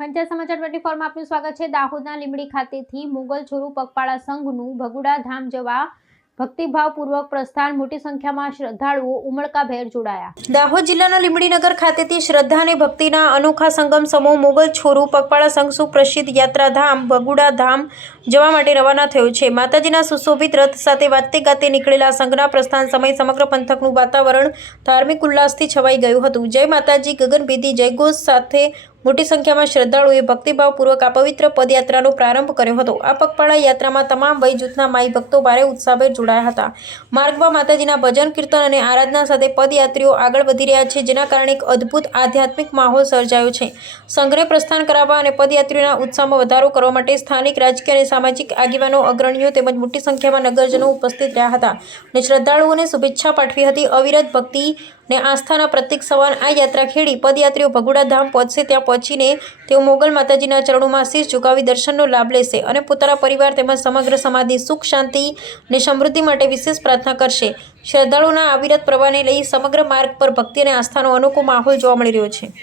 પંચાયત સમાચાર 24 માં આપનું સ્વાગત છે। દાહોદના લીંબડી ખાતેથી મુગલ છોરુ પગપાળા સંઘનું ભગુડા ધામ જવા ભક્તિભાવપૂર્વક પ્રસ્થાન। મોટી સંખ્યામાં શ્રદ્ધાળુઓ ઉમળકાભેર જોડાયા। દાહોદ જિલ્લાના લીંબડી નગર ખાતેથી શ્રદ્ધા અને ભક્તિના અનોખા સંગમ સમૂહ મુગલ છોરુ પગપાળા સંઘ સુપ્રસિદ્ધ યાત્રાધામ ભગુડા ધામ જવા માટે રવાના થયો છે। માતાજીના સુશોભિત રથ સાથે વાજતે ગાતે નીકળેલા સંઘના પ્રસ્થાન સમયે સમગ્ર પંથકનું વાતાવરણ ધાર્મિક ઉલ્લાસથી છવાઈ ગયું હતું। જય માતાજી ગગનભેદી જયઘોષ સાથે મોટી સંખ્યામાં શ્રદ્ધાળુઓએ ભક્તિભાવપૂર્વક આ પવિત્ર પદયાત્રાનો પ્રારંભ કર્યો હતો। આ પગપાળા યાત્રામાં તમામ વય જૂથના માઈ ભક્તો ભારે ઉત્સાહભેર જોડાયા હતા। માર્ગમાં માતાજીના ભજન કીર્તન અને આરાધના સાથે પદયાત્રીઓ આગળ વધી રહ્યા છે, જેના કારણે એક અદ્ભુત આધ્યાત્મિક માહોલ સર્જાયો છે। સંઘને પ્રસ્થાન કરાવવા અને પદયાત્રીઓના ઉત્સાહમાં વધારો કરવા માટે સ્થાનિક રાજકીય અને સામાજિક આગેવાનો, અગ્રણીઓ તેમજ મોટી સંખ્યામાં નગરજનો ઉપસ્થિત રહ્યા હતા અને શ્રદ્ધાળુઓને શુભેચ્છા પાઠવી હતી। અવિરત ભક્તિ ને આસ્થાના પ્રતીક સમાન આ યાત્રા ખેડી પદયાત્રીઓ ભગુડા ધામ પહોંચશે। ત્યાં પહોંચીને તેઓ મોગલ માતાજીના ચરણોમાં શીશ ઝુકાવી દર્શનનો લાભ લેશે અને પોતાના પરિવાર તેમજ સમગ્ર સમાજની સુખ શાંતિ અને સમૃદ્ધિ માટે વિશેષ પ્રાર્થના કરશે। શ્રદ્ધાળુઓના અવિરત પ્રવાહને લઈ સમગ્ર માર્ગ પર ભક્તિ અને આસ્થાનો અનોખો માહોલ જોવા મળી રહ્યો છે।